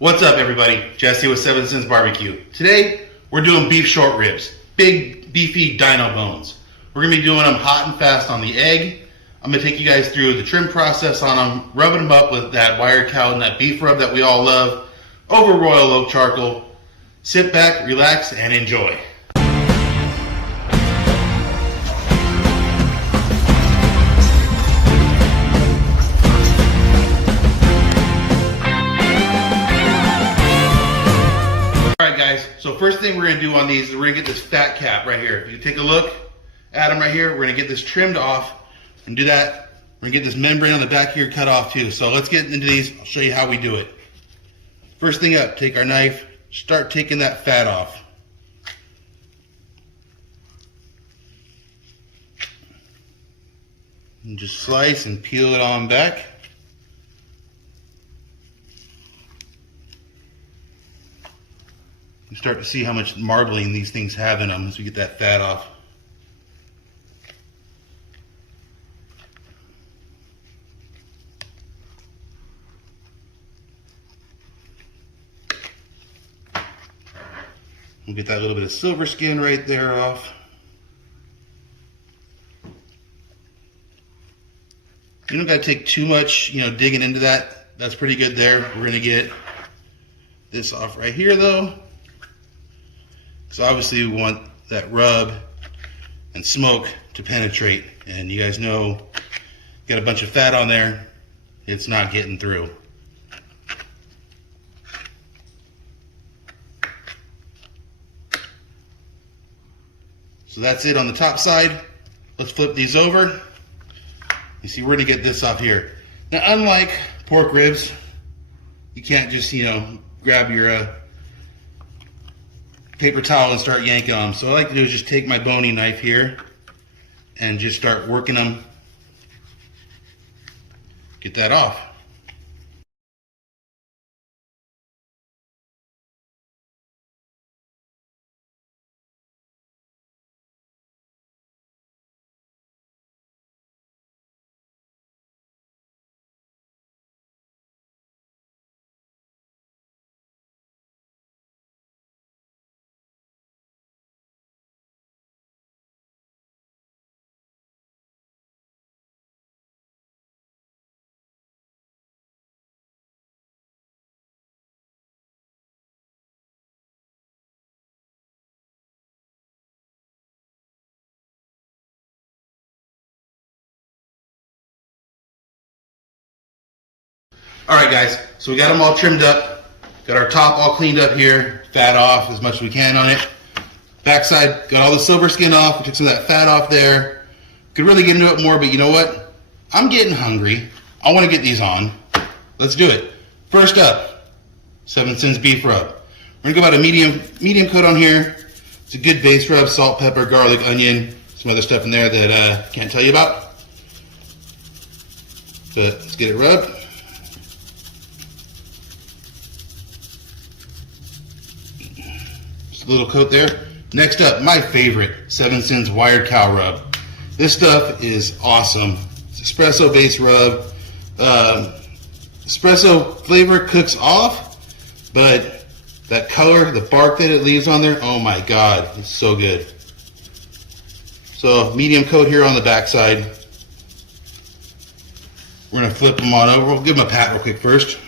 What's up, everybody? Jesse with 7 Cents Barbecue. Today, we're doing beef short ribs. Big, beefy dino bones. We're going to be doing them hot and fast on the egg. I'm going to take you guys through the trim process on them, rubbing them up with that wired cow and that beef rub that we all love, over royal oak charcoal. Sit back, relax, and enjoy. So first thing we're going to do on these is we're going to get this fat cap right here. If you take a look at them right here, we're going to get this trimmed off and do that. We're going to get this membrane on the back here cut off too. So let's get into these. I'll show you how we do it. First thing up, take our knife, start taking that fat off. And just slice and peel it on back. You start to see how much marbling these things have in them as we get that fat off. We'll get that little bit of silver skin right there off. You don't got to take too much, digging into that. That's pretty good there. We're going to get this off right here though. So obviously we want that rub and smoke to penetrate, and you guys know, got a bunch of fat on there, it's not getting through. So that's it on the top side. Let's flip these over. You see, we're gonna get this off here. Now, unlike pork ribs, you can't just, grab your paper towel and start yanking on them. So what I like to do is just take my bony knife here and just start working them. Get that off. All right, guys, so we got them all trimmed up. Got our top all cleaned up here, fat off as much as we can on it. Backside, got all the silver skin off. We took some of that fat off there. Could really get into it more, but you know what? I'm getting hungry. I want to get these on. Let's do it. First up, 7 Cents beef rub. We're gonna go about a medium coat on here. It's a good base rub, salt, pepper, garlic, onion, some other stuff in there that I can't tell you about. But let's get it rubbed. Little coat there. Next up, my favorite 7 Cents wired cow rub. This stuff is awesome. It's espresso based rub. Espresso flavor cooks off, but that color, the bark that it leaves on there, oh my god, it's so good. So medium coat here on the back side. We're gonna flip them on over. We'll give them a pat real quick first.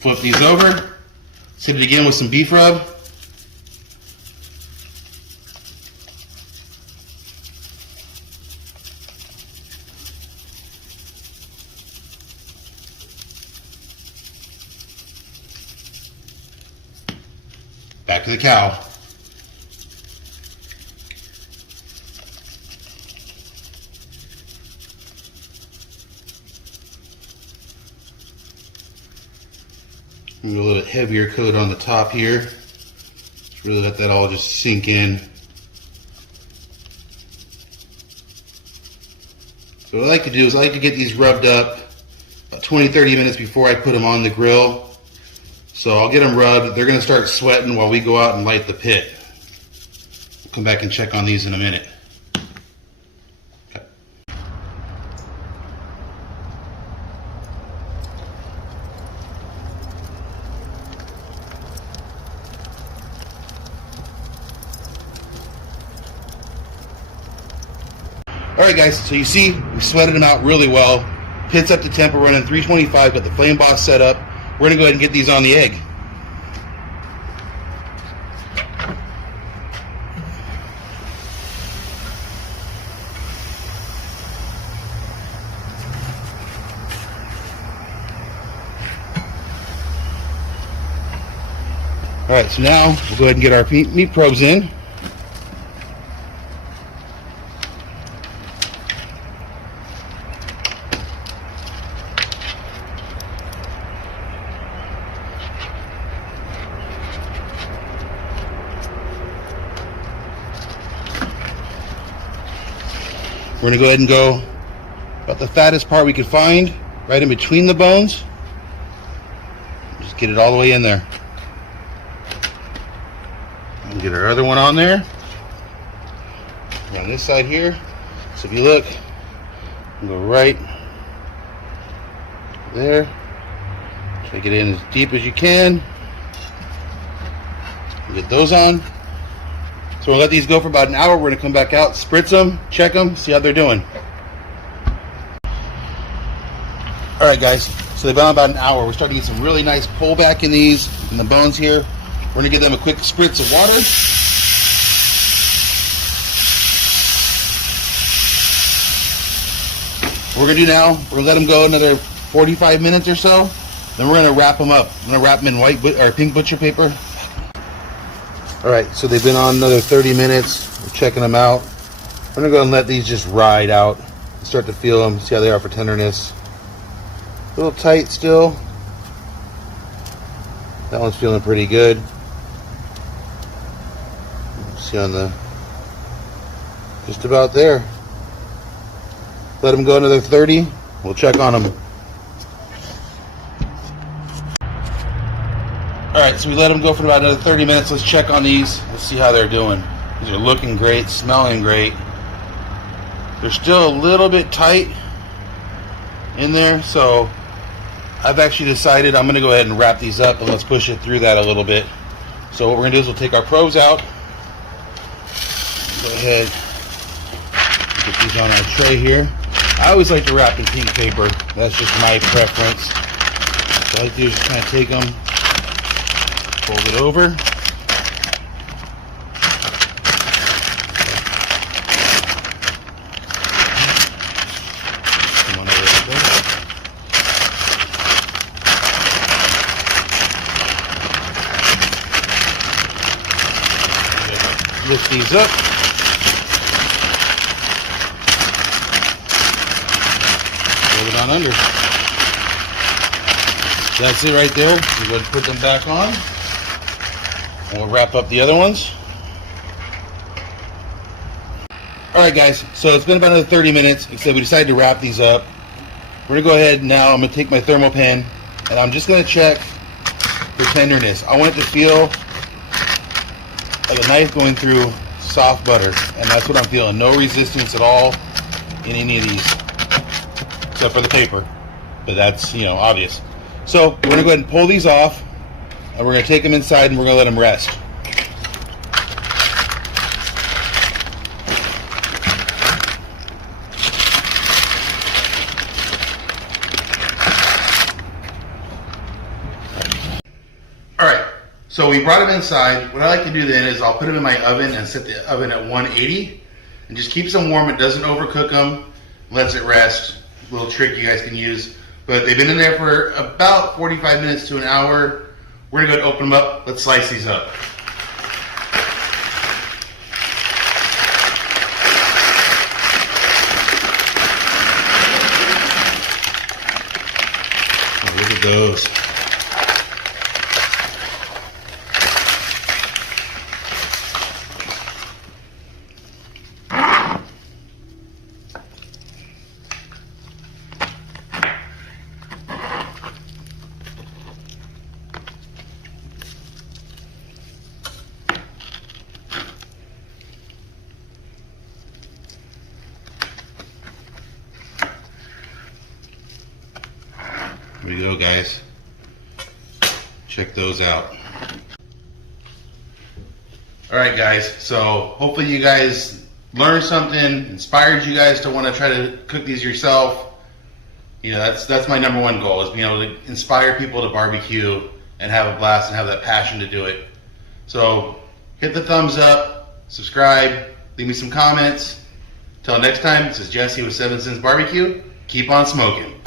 Flip these over. Hit it again with some beef rub. Back to the cow. A little bit heavier coat on the top here. Just really let that all just sink in. So what I like to do is I like to get these rubbed up about 20-30 minutes before I put them on the grill. So I'll get them rubbed. They're going to start sweating while we go out and light the pit. We'll come back and check on these in a minute. Alright guys, so you see, we sweated them out really well. Pit's up to temp, we're running 325, got the Flame Boss set up. We're going to go ahead and get these on the egg. Alright, so now we'll go ahead and get our meat probes in. We're going to go ahead and go about the fattest part we could find, right in between the bones. Just get it all the way in there. And get our other one on there. On this side here. So if you look, go right there. Try to get in as deep as you can. Get those on. So we'll let these go for about an hour. We're going to come back out, spritz them, check them, see how they're doing. Alright guys, so they've been on about an hour. We're starting to get some really nice pullback in these, in the bones here. We're going to give them a quick spritz of water. What we're going to do now, we're going to let them go another 45 minutes or so. Then we're going to wrap them up. I'm going to wrap them in white or pink butcher paper. Alright, so they've been on another 30 minutes. We're checking them out. We're going to go and let these just ride out. Start to feel them, see how they are for tenderness. A little tight still. That one's feeling pretty good. See on the, just about there. Let them go another 30. We'll check on them. Alright, so we let them go for about another 30 minutes. Let's check on these. Let's see how they're doing. These are looking great, smelling great. They're still a little bit tight in there, so I've actually decided I'm going to go ahead and wrap these up and let's push it through that a little bit. So what we're going to do is we'll take our probes out. Go ahead, put these on our tray here. I always like to wrap in pink paper. That's just my preference. So all I do is just kind of take them, fold it over. Come on over there. Lift these up. Roll it on under. That's it right there. We're going to put them back on. And we'll wrap up the other ones. Alright guys, so it's been about another 30 minutes, except we decided to wrap these up. We're going to go ahead now, I'm going to take my thermal pen, and I'm just going to check for tenderness. I want it to feel like a knife going through soft butter, and that's what I'm feeling. No resistance at all in any of these, except for the paper, but that's, you know, obvious. So we're going to go ahead and pull these off, and we're going to take them inside and we're going to let them rest. Alright, so we brought them inside. What I like to do then is I'll put them in my oven and set the oven at 180 and just keeps them warm. It doesn't overcook them, lets it rest. A little trick you guys can use. But they've been in there for about 45 minutes to an hour. We're going to go open them up. Let's slice these up. Oh, look at those. There we go, guys. Check those out. Alright guys, so hopefully you guys learned something, inspired you guys to want to try to cook these yourself. You know, that's my number one goal, is being able to inspire people to barbecue and have a blast and have that passion to do it. So hit the thumbs up, subscribe, leave me some comments. Till next time, this is Jesse with 7 Cents Barbecue. Keep on smoking.